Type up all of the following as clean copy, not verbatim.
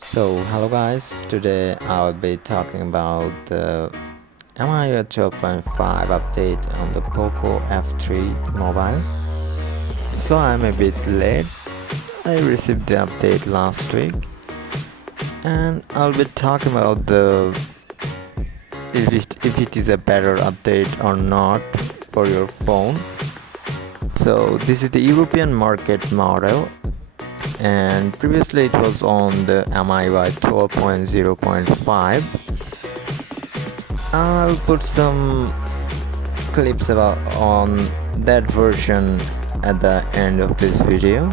Hello guys, today I'll be talking about the Miui 12.5 update on the Poco F3 mobile. I'm a bit late. I received the update last week, and I'll be talking about if it is a better update or not for your phone. This is the European market model, and previously it was on the Miui 12.0.5. I'll put some clips on that version at the end of this video.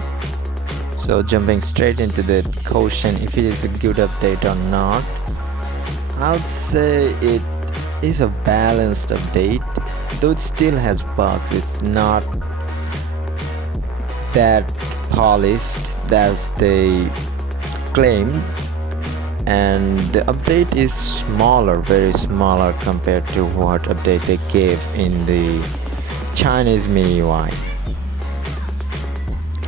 Jumping straight into the question if it is a good update or not, I would say it is a balanced update, though it still has bugs. It's not that polished as they claimed, and the update is smaller, very smaller compared to what update they gave in the Chinese MIUI.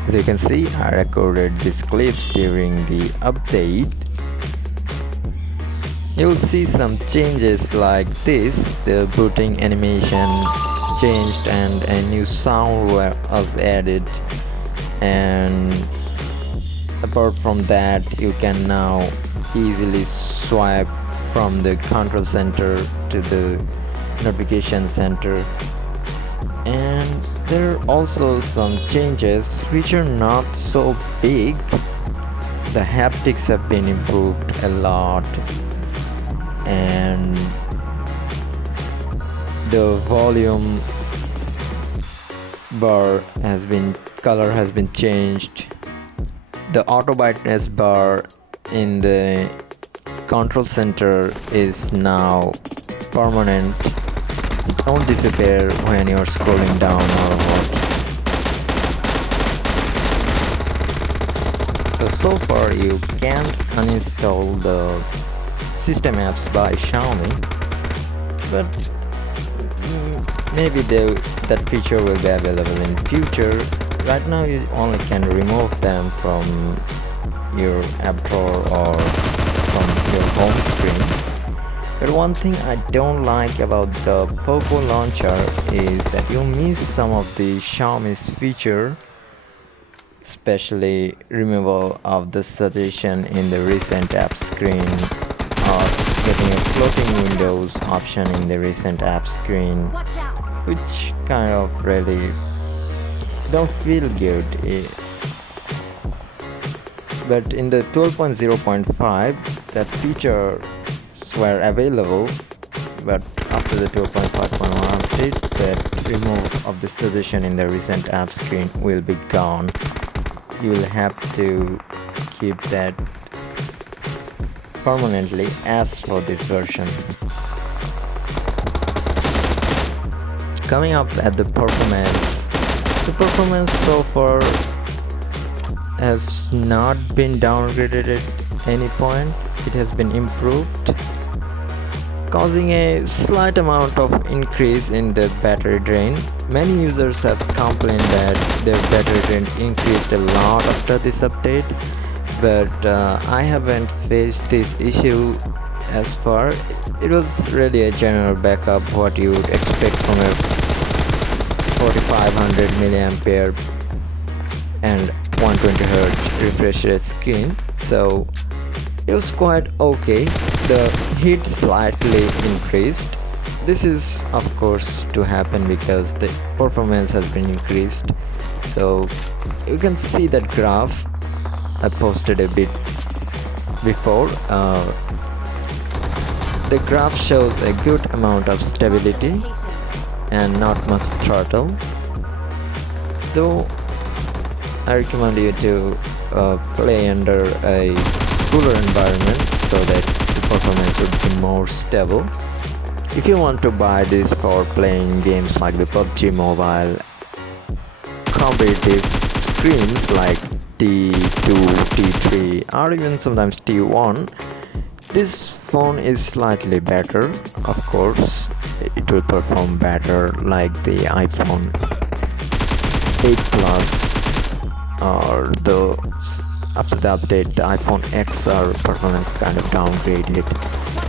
As you can see, I recorded these clips during the update. You'll see some changes like this. The booting animation changed and a new sound was added, and apart from that, you can now easily swipe from the control center to the notification center. And there are also some changes which are not so big. The haptics have been improved a lot, and the volume bar color has been changed. The auto brightness bar in the control center is now permanent. It won't disappear when you're scrolling down or what. So far you can't uninstall the system apps by Xiaomi, but maybe that feature will be available in future. Right now you only can remove them from your app drawer or from your home screen. But one thing I don't like about the Poco launcher is that you miss some of the Xiaomi's feature, especially removal of the suggestion in the recent app screen, or getting a floating windows option in the recent app screen, which kind of really don't feel good. But in the 12.0.5, that features were available, but after the 12.5.1 update, that remove of the suggestion in the recent app screen will be gone. You will have to keep that permanently as for this version. Coming up at the performance so far has not been downgraded at any point. It has been improved, causing a slight amount of increase in the battery drain. Many users have complained that their battery drain increased a lot after this update, but I haven't faced this issue as far. It was really a general backup, what you would expect from a 4500 milliampere and 120Hz refresh rate screen, so it was quite okay. The heat slightly increased. This is of course to happen because the performance has been increased. So you can see that graph I posted a bit before. The graph shows a good amount of stability and not much throttle, though I recommend you to play under a cooler environment so that the performance would be more stable. If you want to buy this for playing games like the Pubg mobile, competitive screens like T2, T3 or even sometimes T1, this phone is slightly better. Of course, it will perform better like the iPhone 8 Plus or the after the update the iPhone XR performance kind of downgraded.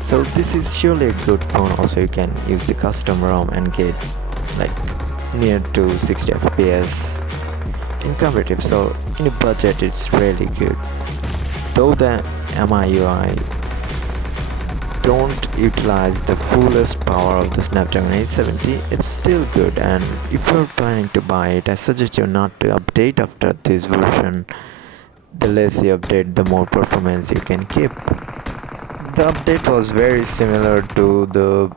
So this is surely a good phone. Also you can use the custom ROM and get like near to 60 FPS in comparative. So in a budget it's really good. Though the MIUI don't utilize the fullest power of the Snapdragon 870, it's still good, and if you're planning to buy it, I suggest you not to update after this version. The less you update, the more performance you can keep. The update was very similar to the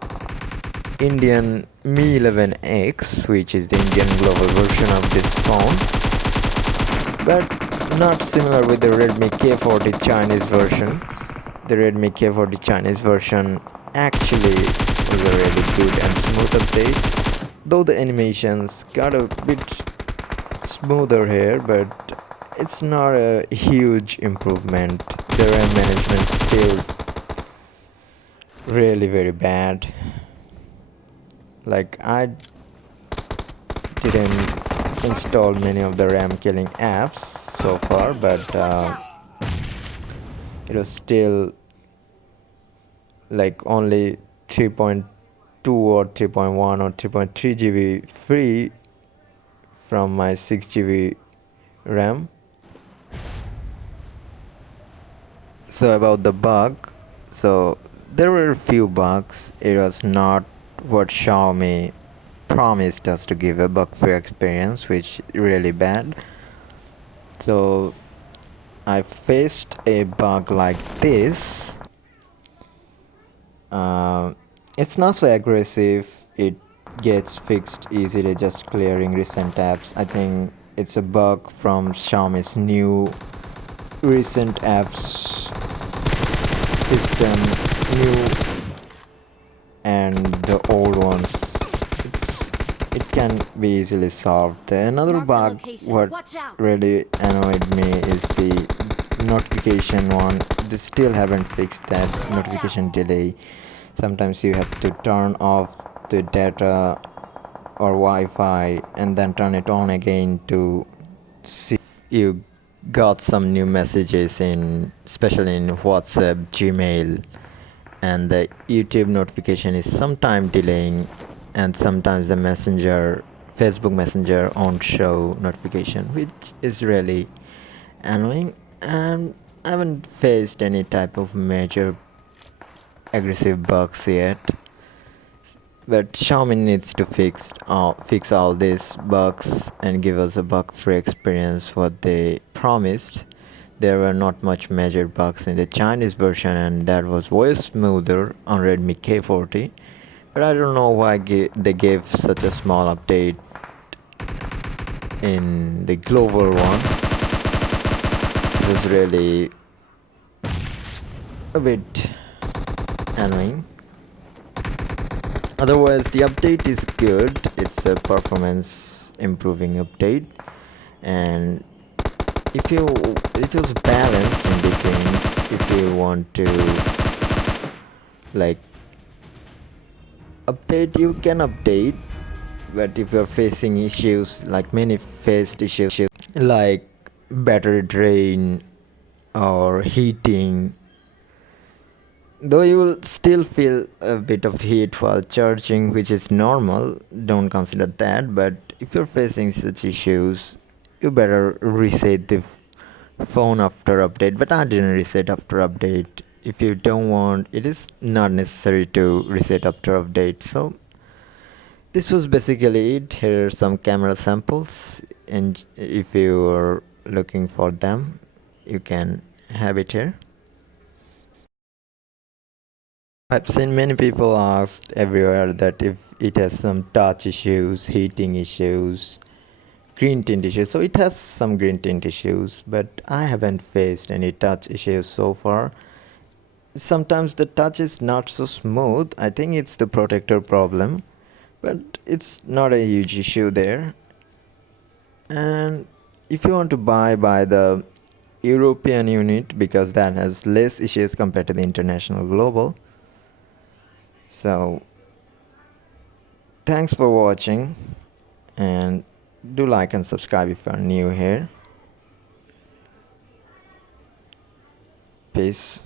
Indian Mi 11x, which is the Indian global version of this phone, but not similar with the Redmi K40 Chinese version. The Redmi K40 Chinese version actually was a really good and smooth update, though the animations got a bit smoother here, but it's not a huge improvement. The RAM management still really very bad. Like I didn't install many of the RAM killing apps so far, but it was still like only 3.2 or 3.1 or 3.3 GB free from my 6 GB RAM. So about the bug, so there were a few bugs. It was not what Xiaomi promised us to give, a bug-free experience, which is really bad. So I faced a bug like this. It's not so aggressive. It gets fixed easily just clearing recent apps. I think it's a bug from Xiaomi's new recent apps system, new and the old ones. It can be easily solved. Another bug what really annoyed me is the notification one. They still haven't fixed that notification delay. Sometimes you have to turn off the data or Wi-Fi and then turn it on again to see if you got some new messages in, especially in WhatsApp, Gmail, and the YouTube notification is sometime delaying, and sometimes the messenger, Facebook Messenger, won't show notification, which is really annoying. And I haven't faced any type of major aggressive bugs yet, but Xiaomi needs to fix all these bugs and give us a bug-free experience what they promised. There were not much major bugs in the Chinese version, and that was way smoother on Redmi K40. But I don't know why they gave such a small update in the global one. It was really a bit annoying. Otherwise the update is good. It's a performance improving update, and it was balanced in between. If you want to like update, you can update, but if you're facing issues like many faced issues like battery drain or heating, though you will still feel a bit of heat while charging, which is normal, don't consider that. But if you're facing such issues, you better reset the phone after update. But I didn't reset after update. If you don't want, it is not necessary to reset after update. So this was basically it. Here are some camera samples, and if you are looking for them, you can have it here. I've seen many people asked everywhere that if it has some touch issues, heating issues, green tint issues. So it has some green tint issues, but I haven't faced any touch issues so far. Sometimes the touch is not so smooth. I think it's the protector problem, but it's not a huge issue there. And if you want to buy the European unit, because that has less issues compared to the international global. So thanks for watching, and do like and subscribe if you are new here. Peace.